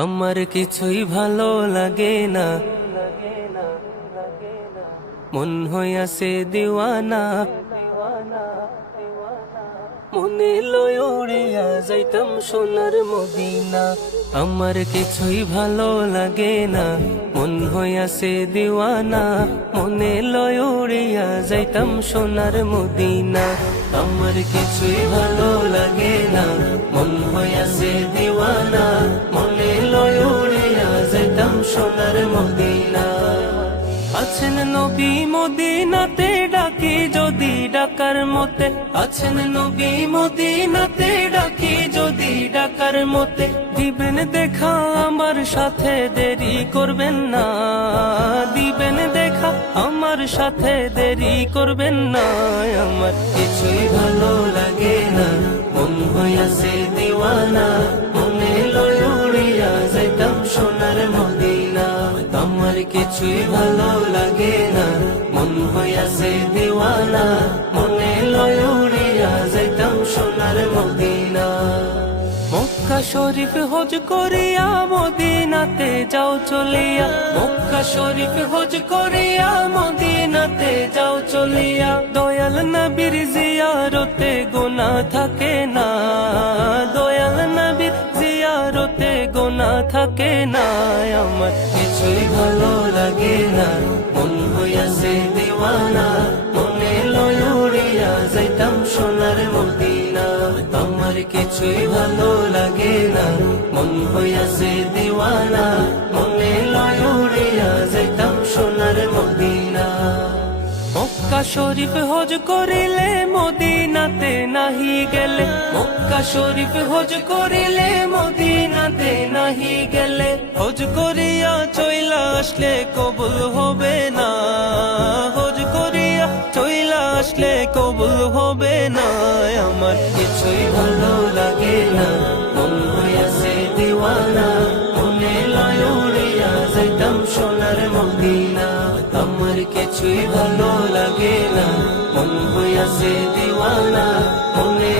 আমার কিছুই ভালো লাগে না, মন হইয়াছে দিওয়ানা। মনে লয় উড়িয়া যাইতাম সোনার মদিনা। আমার কিছুই ভালো লাগে না, মন হইয়াছে দিওয়ানা। মনে লয় উড়িয়া যাইতাম সোনার মদিনা। আমার কিছুই ভালো লাগে না, মন হইয়াছে দিওয়ানা। মনে লয় উড়িয়া যাইতাম সোনার মদিনা। আছেন নবী মদিনাতে, ডাকি যদি ডাকার মতে। আছেন নবী মদিনাতে, ডাকি যদি ডাকার মতে। দিবেন দেখা আমার সাথে, দেরি করবেন না। দিবেন দেখা আমার সাথে, দেরি করবেন না। আমার কিছুই ভালো লাগে না, মন হইয়াছে দিওয়ানা। মনে লয় উড়িয়া যাইতাম সোনার মদিনা। আমার কিছুই ভালো লাগে না, মন হইয়াছে দিওয়ানা। মনে লয় উড়িয়া যাইতাম সোনার মদিনা। মক্কা শরীফ হজ করিয়া মদিনাতে যাও চলিয়া। মক্কা শরীফ হজ করিয়া মদিনাতে যাও চলিয়া। দয়াল নবীর জিয়ারতে গুনাহ থাকে না। দয়াল নবীর জিয়ারতে গুনাহ থাকে না। আমার কিছুই ভালো লাগে না, মন হইয়াছে দিওয়ানা। মনে লয় উড়িয়া যাইতাম সোনার মদিনা। আমার কিছুই ভালো লাগে না, মন হইয়াছে দিওয়ানা। মনে লয় উড়িয়া যাইতাম সোনার মদিনা। মক্কা শরীফ হজ করিলে মদিনাতে নাহি গেলে। মক্কা শরীফ হজ করিলে মদিনাতে নাহি গেলে। হজ করিয়া চইলা আসলে কবুল হবে না। হজ করিয়া চইলা আসলে কবুল হবে না। আমার কিছুই ভালো লাগে না, মন হইয়াছে দিওয়ানা। মনে লয় উড়িয়া যাইতাম সোনার মদিনা। আমার কিছুই ভালো লাগে না, মন হইয়াছে দিওয়ানা। মনে